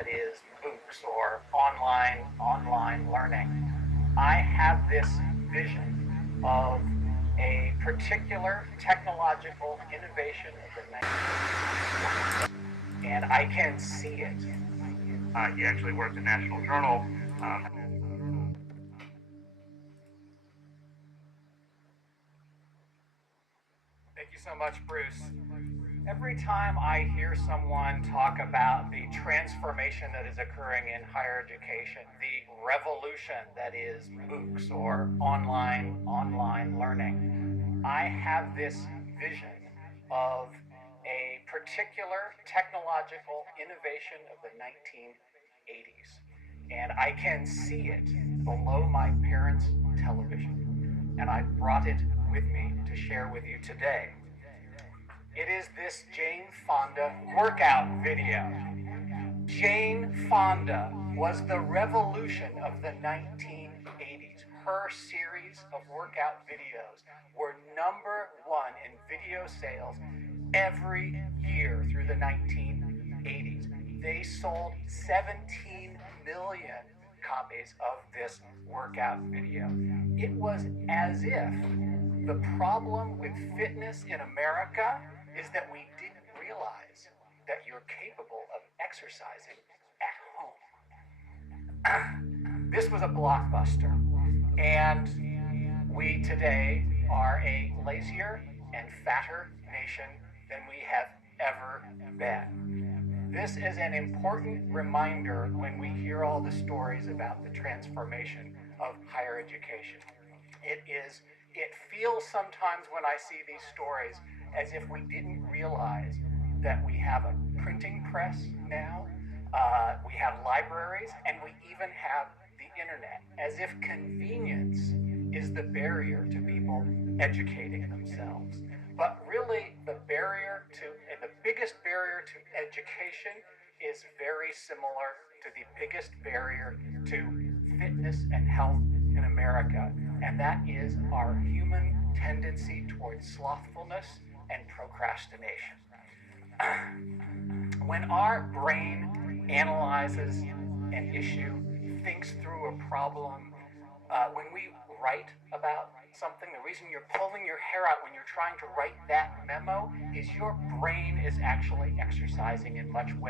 that is MOOCs or online learning. I have this vision of a particular technological innovation of the 19th, and I can see it. He actually worked at National Journal. Thank you so much, Bruce. Every time I hear someone talk about the transformation that is occurring in higher education, the revolution that is MOOCs or online learning, I have this vision of a particular technological innovation of the 1980s. And I can see it below my parents' television. And I brought it with me to share with you today. It is this Jane Fonda workout video. Jane Fonda was the revolution of the 1980s. Her series of workout videos were #1 in video sales every year through the 1980s. They sold 17 million copies of this workout video. It was as if the problem with fitness in America is that we didn't realize that you're capable of exercising at home. This was a blockbuster, and we today are a lazier and fatter nation than we have ever been. This is an important reminder when we hear all the stories about the transformation of higher education. It feels sometimes when I see these stories as if we didn't realize that we have a printing press now, we have libraries, and we even have the internet, as if convenience is the barrier to people educating themselves. But really, the biggest barrier to education is very similar to the biggest barrier to fitness and health in America, and that is our human tendency towards slothfulness and procrastination. When our brain analyzes an issue, thinks through a problem, when we write about something, the reason you're pulling your hair out when you're trying to write that memo is your brain is actually exercising in much the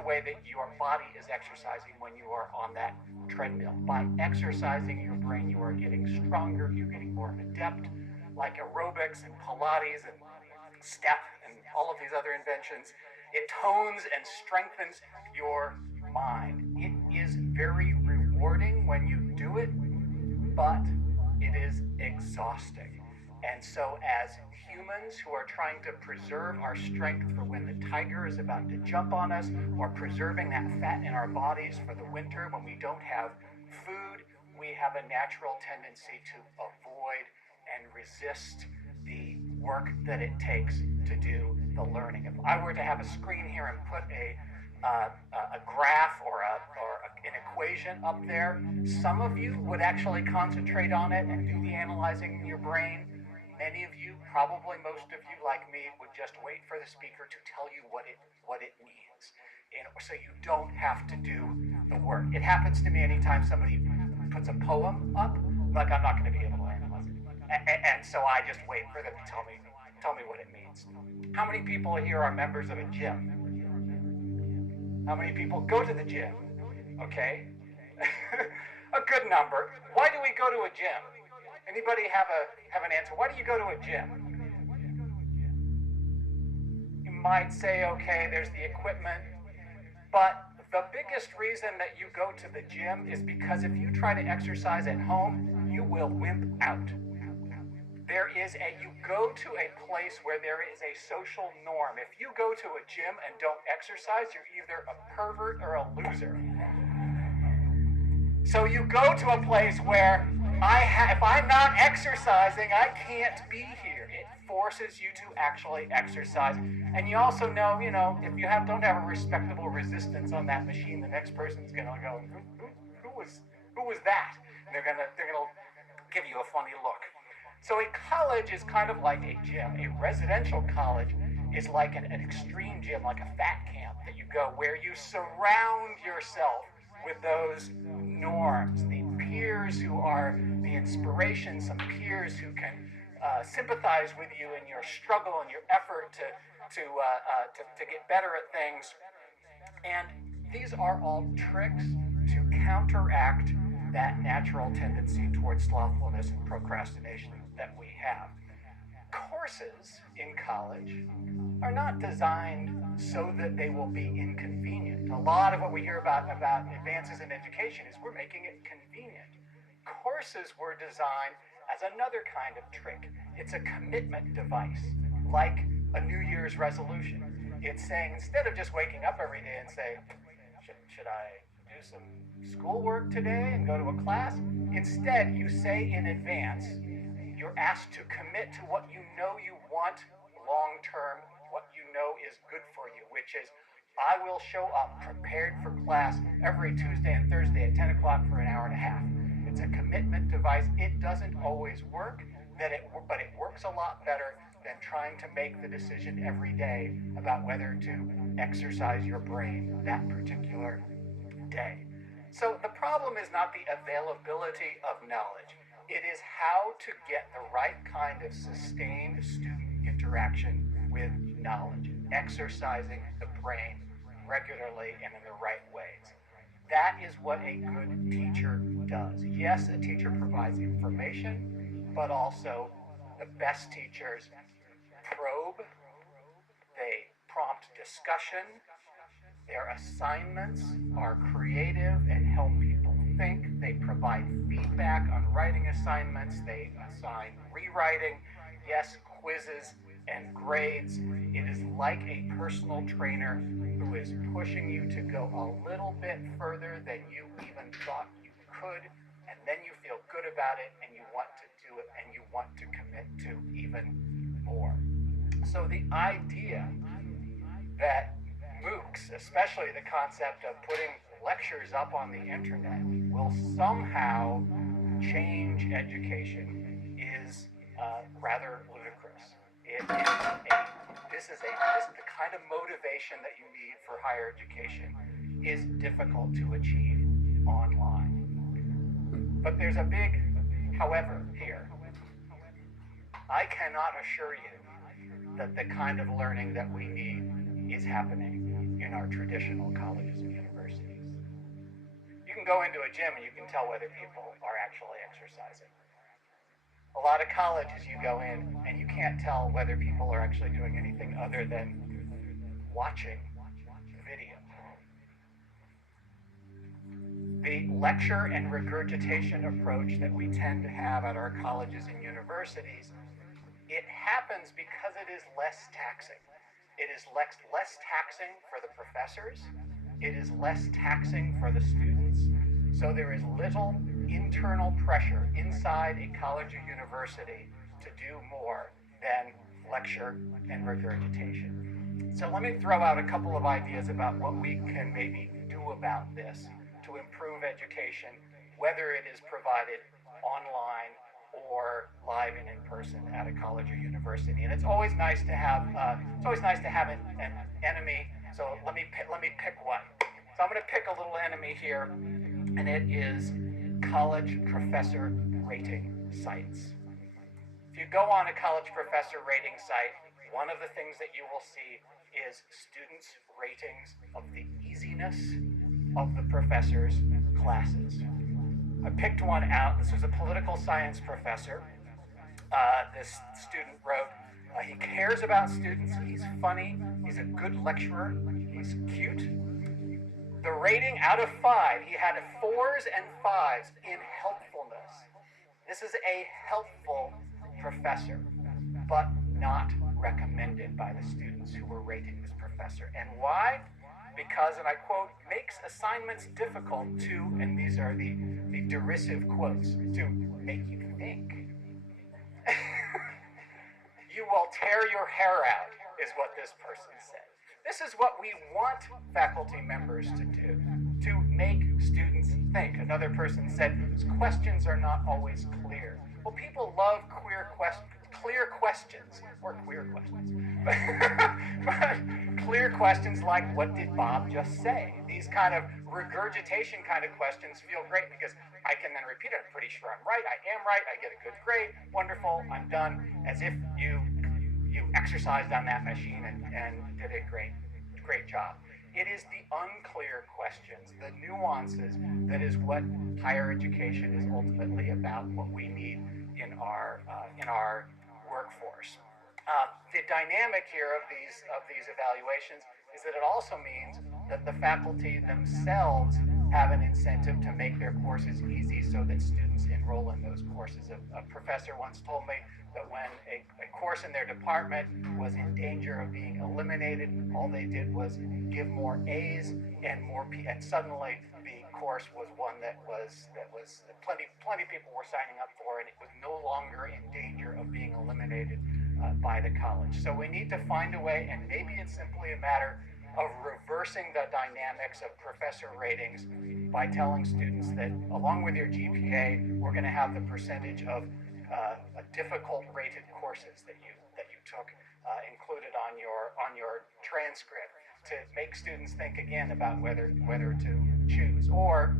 way that your body is exercising when you are on that treadmill. By exercising your brain, you are getting stronger, you're getting more adept, like aerobics and Pilates and step and all of these other inventions. It tones and strengthens your mind. It is very rewarding when you do it, but it is exhausting. And so as humans who are trying to preserve our strength for when the tiger is about to jump on us, or preserving that fat in our bodies for the winter when we don't have food, we have a natural tendency to avoid and resist the work that it takes to do the learning. If I were to have a screen here and put a graph or an equation up there, some of you would actually concentrate on it and do the analyzing in your brain. Many of you, probably most of you like me, would just wait for the speaker to tell you what it means, so you don't have to do the work. It happens to me anytime somebody puts a poem up, like I'm not going to be able to analyze it, and so I just wait for them to tell me what it means. How many people here are members of a gym? How many people go to the gym? Okay, a good number. Why do we go to a gym? Anybody have an answer? Why do you go to a gym? You might say, okay, there's the equipment, but the biggest reason that you go to the gym is because if you try to exercise at home, you will wimp out. You go to a place where there is a social norm. If you go to a gym and don't exercise, you're either a pervert or a loser. So you go to a place where if I'm not exercising, I can't be here. It forces you to actually exercise. And you also know, if you don't have a respectable resistance on that machine, the next person's going to go, who was that? And they're gonna give you a funny look. So a college is kind of like a gym. A residential college is like an extreme gym, like a fat camp that you go, where you surround yourself with those norms, the peers who are the inspiration, some peers who can sympathize with you in your struggle and your effort to get better at things. And these are all tricks to counteract that natural tendency towards slothfulness and procrastination that we have. Courses in college are not designed so that they will be inconvenient. A lot of what we hear about advances in education is we're making it convenient. Courses were designed as another kind of trick. It's a commitment device, like a New Year's resolution. It's saying, instead of just waking up every day and say, should I do some schoolwork today and go to a class? Instead, you say in advance, you're asked to commit to what you know you want long term, what you know is good for you, which is, I will show up prepared for class every Tuesday and Thursday at 10 o'clock for an hour and a half. It's a commitment device. It doesn't always work, but it works a lot better than trying to make the decision every day about whether to exercise your brain that particular day. So the problem is not the availability of knowledge. It is how to get the right kind of sustained student interaction with knowledge, exercising the brain regularly and in the right ways. That is what a good teacher does. Yes, a teacher provides information, but also the best teachers probe, they prompt discussion, their assignments are creative and help people think, they provide feedback on writing assignments, they assign rewriting, yes, quizzes and grades. It is like a personal trainer who is pushing you to go a little bit further than you even thought you could, and then you feel good about it and you want to do it and you want to commit to even more. So the idea that MOOCs, especially the concept of putting lectures up on the internet, will somehow change education is rather ludicrous. This is the kind of motivation that you need for higher education is difficult to achieve online. But there's a big however here. I cannot assure you that the kind of learning that we need is happening in our traditional colleges and universities. You can go into a gym and you can tell whether people are actually exercising. A lot of colleges you go in and you can't tell whether people are actually doing anything other than watching video. The lecture and regurgitation approach that we tend to have at our colleges and universities, it happens because it is less taxing. It is less taxing for the professors. It is less taxing for the students. So there is little internal pressure inside a college or university to do more than lecture and regurgitation. So let me throw out a couple of ideas about what we can maybe do about this to improve education, whether it is provided online or live and in person at a college or university. And it's always nice to have an enemy. So let me pick one. So I'm going to pick a little enemy here, and it is college professor rating sites. If you go on a college professor rating site, one of the things that you will see is students' ratings of the easiness of the professor's classes. I picked one out. This was a political science professor. This student wrote, he cares about students, he's funny, he's a good lecturer, he's cute. The rating out of 5, he had 4s and 5s in helpfulness. This is a helpful professor, but not recommended by the students who were rating this professor. And why? Because, and I quote, makes assignments difficult to, and these are the derisive quotes, to make you think. You will tear your hair out, is what this person said. This is what we want faculty members to do, to make students think. Another person said, questions are not always clear. Well, people love clear questions, or queer questions, but clear questions like, what did Bob just say? These kind of regurgitation kind of questions feel great because I can then repeat it. I'm pretty sure I'm right. I am right. I get a good grade. Wonderful. I'm done. As if you exercised on that machine and did a great job. It is the unclear questions, the nuances, that is what higher education is ultimately about. What we need in our workforce. The dynamic here of these evaluations is that it also means that the faculty themselves have an incentive to make their courses easy so that students enroll in those courses. A professor once told me that when a course in their department was in danger of being eliminated, all they did was give more A's and suddenly the course was one that was plenty of people were signing up for, and it was no longer in danger of being eliminated by the college. So we need to find a way, and maybe it's simply a matter of reversing the dynamics of professor ratings by telling students that along with your GPA, we're going to have the percentage of difficult rated courses that you took included on your transcript, to make students think again about whether to choose. Or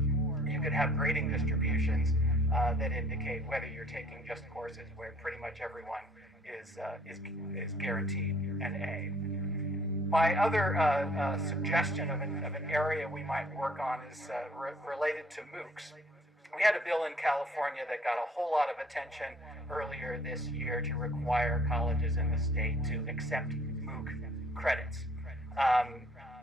you could have grading distributions that indicate whether you're taking just courses where pretty much everyone is guaranteed an A. My other suggestion of an area we might work on is related to MOOCs. We had a bill in California that got a whole lot of attention earlier this year to require colleges in the state to accept MOOC credits.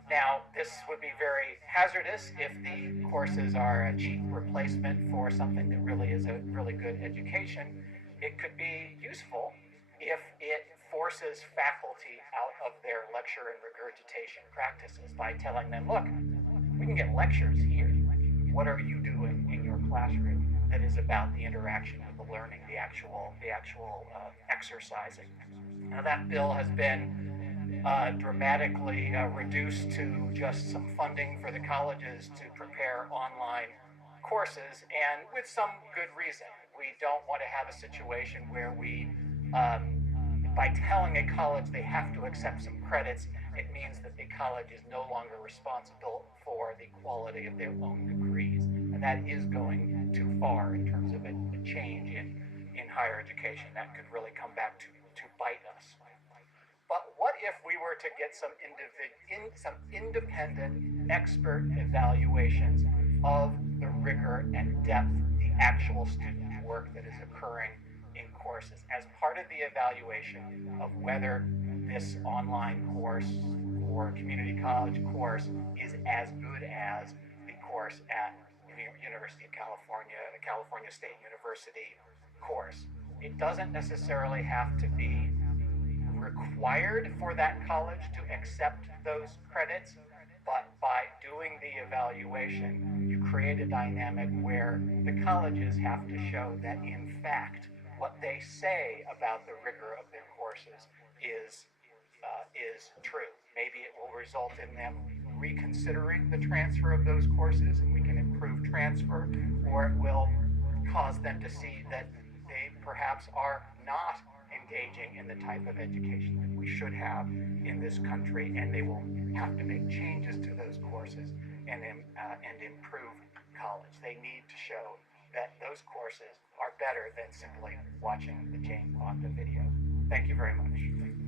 Now, this would be very hazardous if the courses are a cheap replacement for something that really is a really good education. It could be useful if it forces faculty out of their lecture and regurgitation practices by telling them, look, we can get lectures here. What are you doing in your classroom that is about the interaction of the learning, the actual exercising? Now, that bill has been dramatically reduced to just some funding for the colleges to prepare online courses, and with some good reason. We don't want to have a situation where we, by telling a college they have to accept some credits, it means that the college is no longer responsible for the quality of their own degrees. And that is going too far in terms of a change in higher education. That could really come back to bite us. But what if we were to get some independent expert evaluations of the rigor and depth, the actual student work that is occurring in courses, as part of the evaluation of whether this online course or community college course is as good as the course at University of California, the California State University course. It doesn't necessarily have to be required for that college to accept those credits, but by doing the evaluation, you create a dynamic where the colleges have to show that, in fact, what they say about the rigor of their courses is true. Maybe it will result in them reconsidering the transfer of those courses, and we can improve transfer, or it will cause them to see that they perhaps are not engaging in the type of education that we should have in this country, and they will have to make changes to those courses and improve college. They need to show that those courses are better than simply watching the Jane Fonda video. Thank you very much.